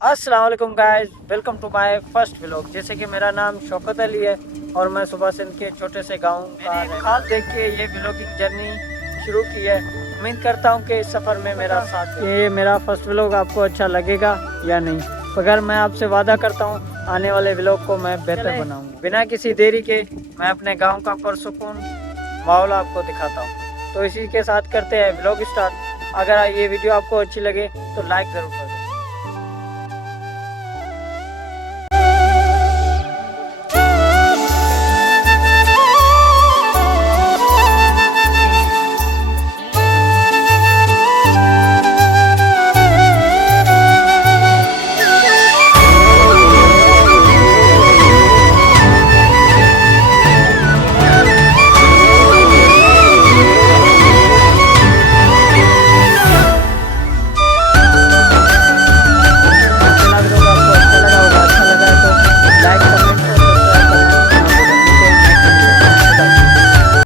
अस्सलाम वालेकुम guys, welcome to my first vlog. जैसे कि मेरा नाम शौकत अली है और मैं सुबह सिंध के छोटे से गांव का खास देख के ये व्लॉगिंग जर्नी शुरू की है। उम्मीद करता हूं कि इस सफ़र में मेरा साथ दे। ये मेरा फर्स्ट व्लॉग आपको अच्छा लगेगा या नहीं, मगर मैं आपसे वादा करता हूं आने वाले व्लॉग को मैं बेहतर बनाऊंगा। बिना किसी देरी के मैं अपने गाँव का पुरसुकून माहौल आपको दिखाता हूँ। तो इसी के साथ करते हैं व्लॉग स्टार्ट। अगर ये वीडियो आपको अच्छी लगे तो लाइक ज़रूर।